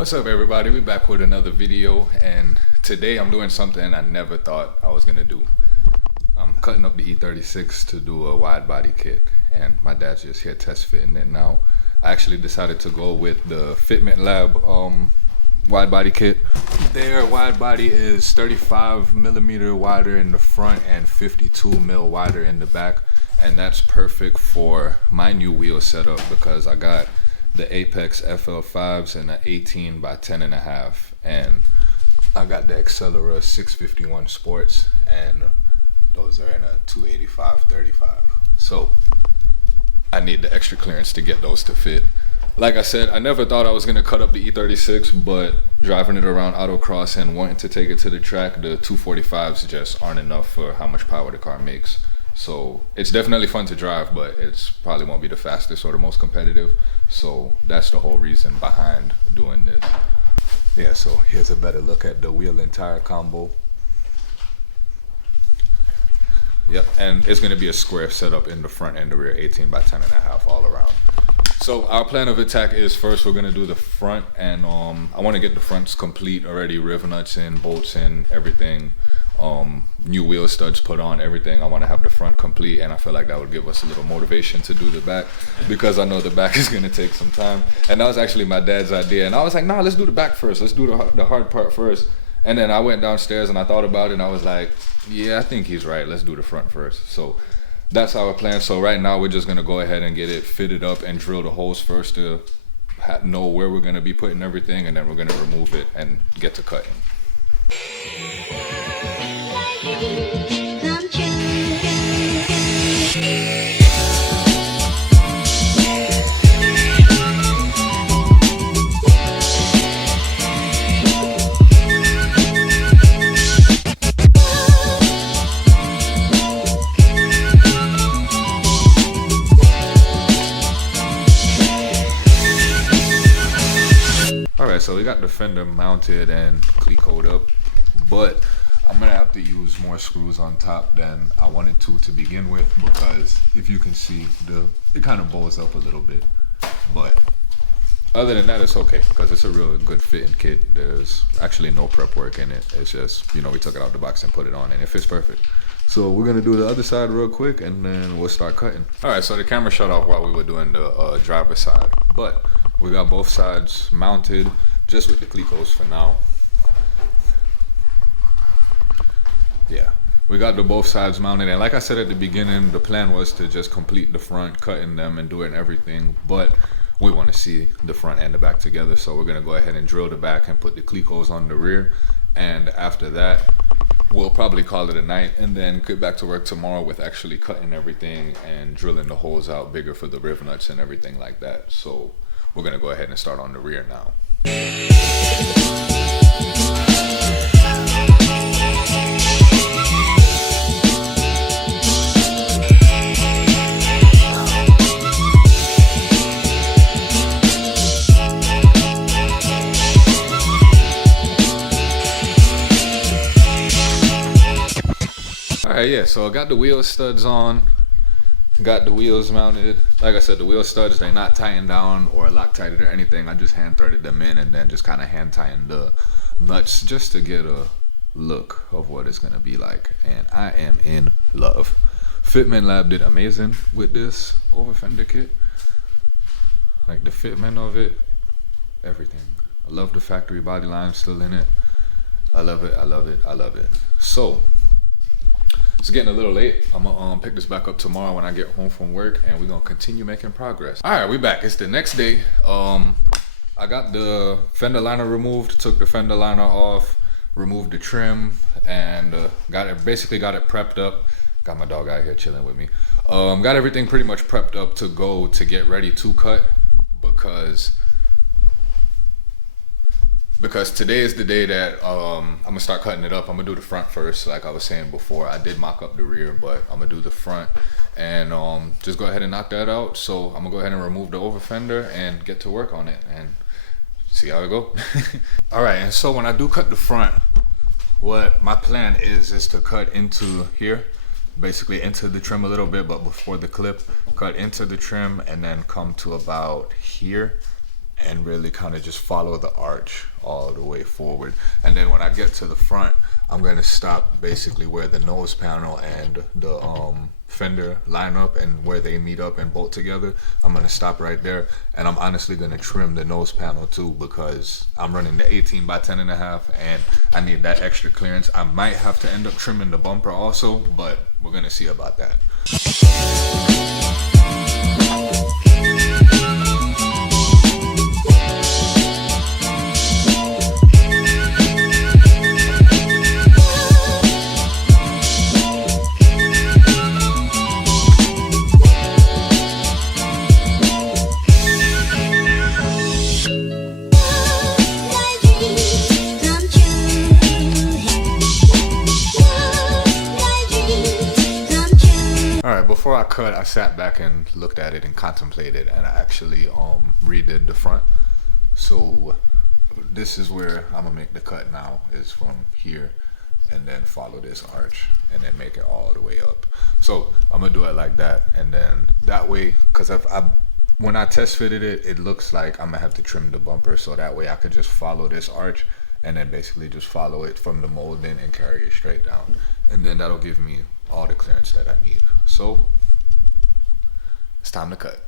What's up, everybody? We back with another video, and today I'm doing something I never thought I was gonna do. I'm cutting up the E36 to do a wide body kit, and my dad's just here test fitting it now. I actually decided to go with the Fitment Lab wide body kit. Their wide body is 35 millimeter wider in the front and 52 mil wider in the back, and that's perfect for my new wheel setup because I got the Apex FL5s in an 18 by 10.5, and I got the Accelera 651 Sports, and those are in a 285/35. So I need the extra clearance to get those to fit. Like I said, I never thought I was gonna cut up the E36, but driving it around autocross and wanting to take it to the track, the 245s just aren't enough for how much power the car makes. So it's definitely fun to drive, but it's probably won't be the fastest or the most competitive. So that's the whole reason behind doing this. Yeah, so here's a better look at the wheel and tire combo. Yep, and it's gonna be a square setup in the front and the rear, 18 by 10.5 all around. So our plan of attack is first we're gonna do the front, and I wanna get the fronts complete already, riv nuts in, bolts in, everything. New wheel studs put on, everything. I want to have the front complete, and I feel like that would give us a little motivation to do the back, because I know the back is going to take some time. And that was actually my dad's idea, and I was like, nah, let's do the back first, let's do the hard part first. And then I went downstairs and I thought about it, and I was like, yeah, I think he's right, let's do the front first. So that's our plan. So right now we're just going to go ahead and get it fitted up and drill the holes first to know where we're going to be putting everything, and then we're going to remove it and get to cutting. Alright, so we got the fender mounted and cleat-coed up, but I'm gonna have to use more screws on top than I wanted to begin with, because if you can see, it kind of bows up a little bit. But other than that, it's okay, because it's a real good fitting kit. There's actually no prep work in it. It's just, you know, we took it out the box and put it on, and it fits perfect. So we're gonna do the other side real quick, and then we'll start cutting. Alright, so the camera shut off while we were doing the driver's side, but we got both sides mounted just with the clicos for now. Yeah, we got the both sides mounted, and like I said at the beginning, the plan was to just complete the front, cutting them and do it and everything, but we want to see the front and the back together, so we're gonna go ahead and drill the back and put the clicos on the rear, and after that we'll probably call it a night, and then get back to work tomorrow with actually cutting everything and drilling the holes out bigger for the riv nuts and everything like that. So we're gonna go ahead and start on the rear now. Alright, yeah, so I got the wheel studs on, got the wheels mounted. Like I said, the wheel studs, they're not tightened down or Loctited or anything. I just hand threaded them in and then just kind of hand tightened the nuts just to get a look of what it's gonna be like, and I am in love. Fitment Lab did amazing with this over fender kit. Like the fitment of it, everything. I love the factory body line still in it. I love it, I love it, I love it. So it's getting a little late. I'm gonna pick this back up tomorrow when I get home from work, and we're gonna continue making progress. All right, we back. It's the next day. I got the fender liner removed, took the fender liner off, removed the trim, and basically got it prepped up. Got my dog out here chilling with me. Got everything pretty much prepped up to go to get ready to cut, because today is the day that I'm gonna start cutting it up. I'm gonna do the front first, like I was saying before. I did mock up the rear, but I'm gonna do the front and just go ahead and knock that out. So I'm gonna go ahead and remove the over fender and get to work on it and see how it go. All right, and so when I do cut the front, what my plan is to cut into here, basically into the trim a little bit, but before the clip, cut into the trim and then come to about here and really kind of just follow the arch all the way forward. And then when I get to the front, I'm going to stop basically where the nose panel and the fender line up and where they meet up and bolt together. I'm going to stop right there, and I'm honestly going to trim the nose panel too, because I'm running the 18 by 10.5 and I need that extra clearance. I might have to end up trimming the bumper also, but we're going to see about that. Before I cut, I sat back and looked at it and contemplated, and I actually redid the front. So this is where I'm gonna make the cut now, is from here and then follow this arch and then make it all the way up. So I'm gonna do it like that, and then that way, because when I test fitted it, it looks like I'm gonna have to trim the bumper, so that way I could just follow this arch and then basically just follow it from the molding and carry it straight down, and then that'll give me all the clearance that I need. So it's time to cut.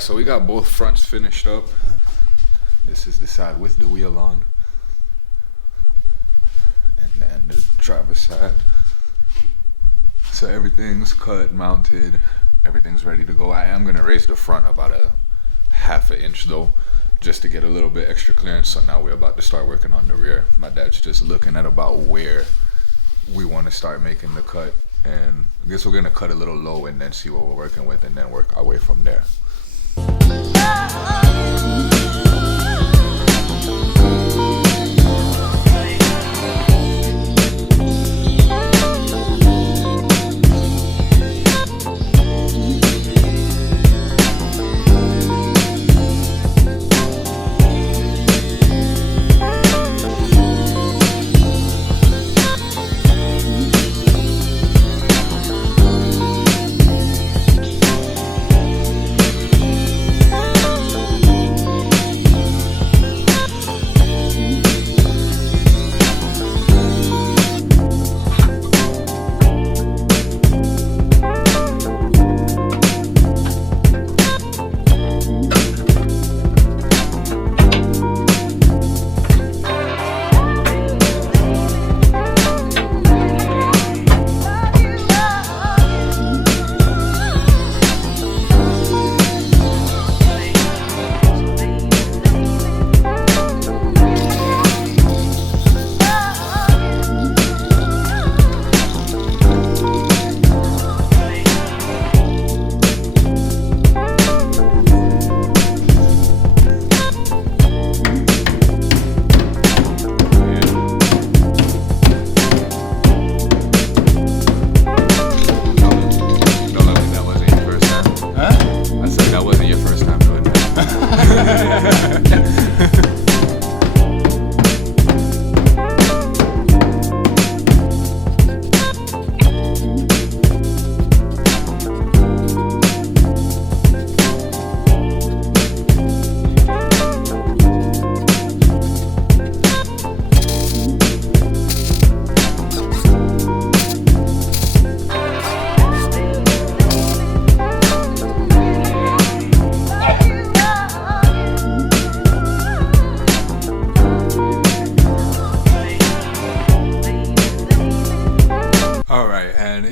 So we got both fronts finished up. This is the side with the wheel on, and then the driver's side. So everything's cut, mounted, everything's ready to go. I am gonna raise the front about a ½ inch though, just to get a little bit extra clearance. So now we're about to start working on the rear. My dad's just looking at about where we want to start making the cut, and I guess we're gonna cut a little low and then see what we're working with, and then work our way from there.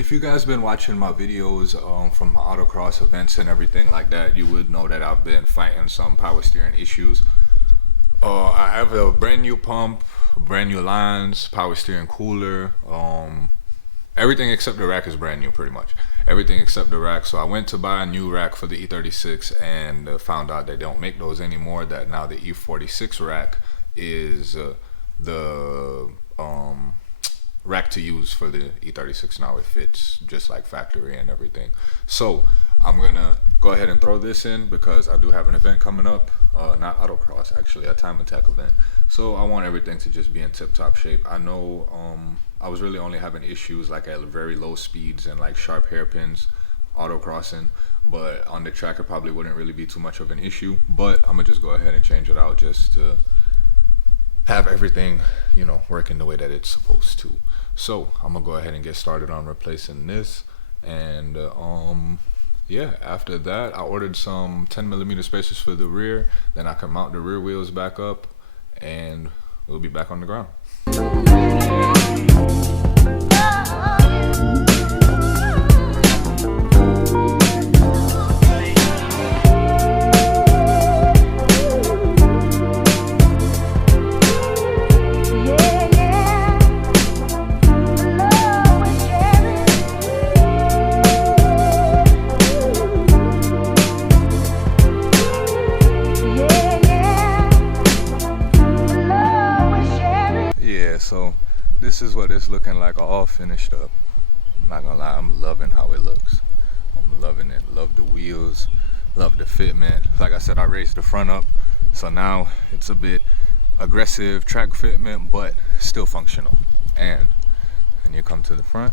if you guys been watching my videos from my autocross events and everything like that, you would know that I've been fighting some power steering issues. I have a brand new pump, brand new lines, power steering cooler, everything except the rack is brand new, pretty much. Everything except the rack. So I went to buy a new rack for the E36 and found out they don't make those anymore. That now the E46 rack is the rack to use for the E36 now. It fits just like factory and everything. So I'm gonna go ahead and throw this in because I do have an event coming up, not autocross, actually a time attack event. So I want everything to just be in tip-top shape. I know I was really only having issues like at very low speeds and like sharp hairpins autocrossing, but on the track it probably wouldn't really be too much of an issue. But I'm gonna just go ahead and change it out just to have everything, you know, working the way that it's supposed to. So I'm gonna go ahead and get started on replacing this, and yeah, after that I ordered some 10mm spacers for the rear, then I can mount the rear wheels back up and we'll be back on the ground. So this is what it's looking like all finished up. I'm not gonna lie, I'm loving how it looks. I'm loving it. Love the wheels, love the fitment. Like I said, I raised the front up, so now it's a bit aggressive track fitment, but still functional. And when you come to the front,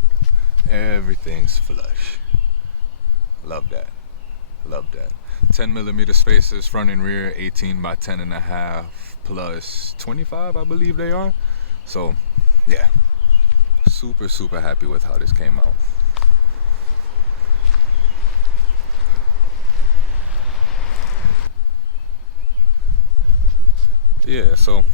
everything's flush. Love that. Love that. 10mm spacers front and rear, 18 by 10.5 plus 25, I believe they are. So yeah, super happy with how this came out. Yeah, so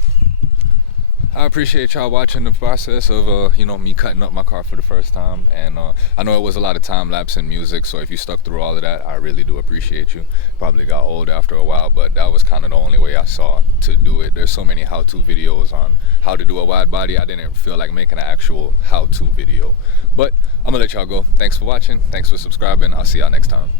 I appreciate y'all watching the process of you know, me cutting up my car for the first time. And I know it was a lot of time lapse in music, so if you stuck through all of that, I really do appreciate you. Probably got old after a while, but that was kind of the only way I saw to do it. There's so many how-to videos on how to do a wide body. I didn't feel like making an actual how-to video, but I'm gonna let y'all go. Thanks for watching, thanks for subscribing. I'll see y'all next time.